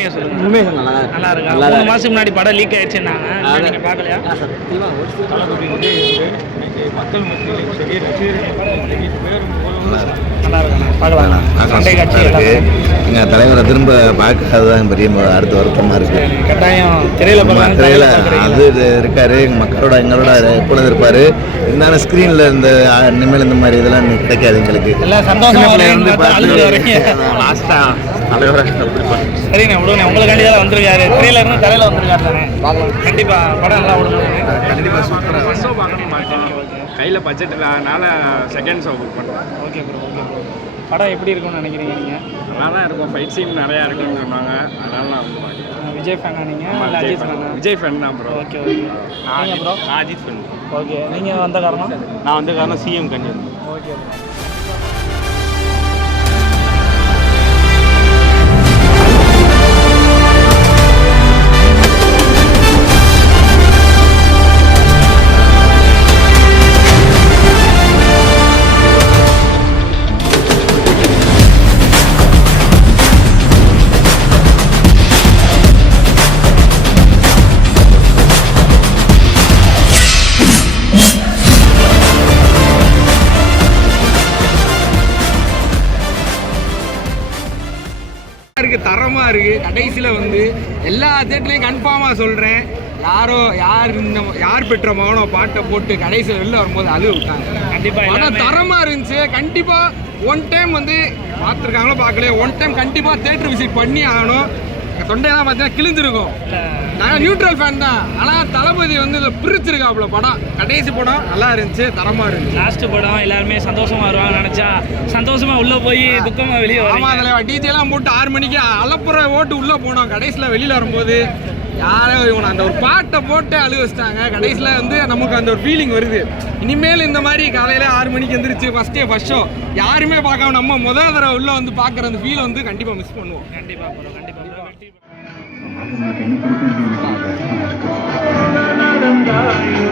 உண்மையை சொல்லுங்க. உண்மையை நல்லா இருக்கா? 3 மாதத்துக்கு முன்னாடி படம் லீக் ஆயிடுச்சுன்னாங்க, நீங்கள் பார்க்கலையா? மக்கள் மத்தியில் சரி நல்லா இருக்கா? பார்க்கலாம். சண்டை காட்சி எங்கள் தலைவரை திரும்ப பார்க்காததான் பெரிய அடுத்த வருத்தமாக இருக்கு. கட்டாயம் திரையில அது இருக்காரு, மக்களோட எங்களோட எப்பொழுது இருப்பார். இருந்தாலும் ஸ்க்ரீனில் இந்த இனிமேல் இந்த மாதிரி இதெல்லாம் கிடைக்காது எங்களுக்கு. எல்லாம் சந்தோஷமாக இருந்து லாஸ்ட்டாக தலைவரை சரிண்ணே விடுங்க. உங்களுக்காண்டி தான் வந்திருக்காரு, திரையில இருந்து தலையில வந்திருக்காரு தானே. கண்டிப்பாக படம் நல்லா விடுங்க. கண்டிப்பாக சூப்பராக ஃபர்ஸ்ட் ஷோ பார்க்கணும் மாட்டோம், கையில் பட்ஜெட் இல்லாதனால செகண்ட் ஷோ புக் பண்ணுறோம். Okay bro. படம் எப்படி இருக்கும்னு நினைக்கிறீங்க நீங்கள்? நல்லா தான் இருக்கும், ஃபைட் சீன் நிறையா இருக்குன்னு சொன்னாங்க, அதனால நான் வந்து பார்க்குறேன். விஜய் ஃபேனா நீங்கள் இல்லை அஜித் ஃபேனா? விஜய் ஃபேன் தான் ப்ரோ. ஓகே. நீங்கள் ப்ரோ? நான் அஜித் ஃபேன். ஓகே. நீங்கள் வந்த காரணம்? நான் வந்த காரணம் சிஎம் கன்னியன். ஓகே. தரமாக இருக்குது. கடைசியில் வந்து எல்லா தேட்டர்லையும் கன்ஃபார்மாக சொல்கிறேன், யார் பெற்ற மகனோ பாட்டை போட்டு கடைசியில் வெளில வரும்போது அழுக விட்டாங்க. கண்டிப்பாக ஆனால் தரமாக இருந்துச்சு. கண்டிப்பாக ஒன் டைம் வந்து பார்த்துருக்காங்களோ பார்க்கலையோ, ஒன் டைம் கண்டிப்பாக தேட்டர் விசிட் பண்ணி ஆகணும். தொண்டையெல்லாம் பார்த்தீங்கன்னா கிழிஞ்சிருக்கும். நாங்கள் நியூட்ரல் ஃபேன் தான், ஆனால் தளபதி வந்து இதில் பிரிச்சிருக்காப்புல படம். கடைசி படம் நல்லா இருந்துச்சு, தரமாக இருந்துச்சு. லாஸ்ட் படம் எல்லாருமே சந்தோஷமாக வருவாங்க நினச்சா சந்தோஷமாக உள்ளே போய் துக்கமாக வெளியே வரும். ஆமாம், அதில் டிஜேலாம் போட்டு 6 மணிக்கு அலப்புற ஓட்டு உள்ளே போனோம். கடைசியில் வெளியில் வரும்போது யாரோ இவனை அந்த ஒரு பாட்டை போட்டு அழுக வச்சிட்டாங்க. கடைசியில் வந்து நமக்கு அந்த ஒரு ஃபீலிங் வருது. இனிமேல் இந்த மாதிரி காலையில் 6 மணிக்கு எந்திரிச்சு ஃபர்ஸ்ட் ஷோ யாருமே பார்க்காம நம்ம முதல் தடவை உள்ளே வந்து பார்க்குற அந்த ஃபீல் வந்து கண்டிப்பாக மிஸ் பண்ணுவோம். கண்டிப்பாக. நடந்தாயோ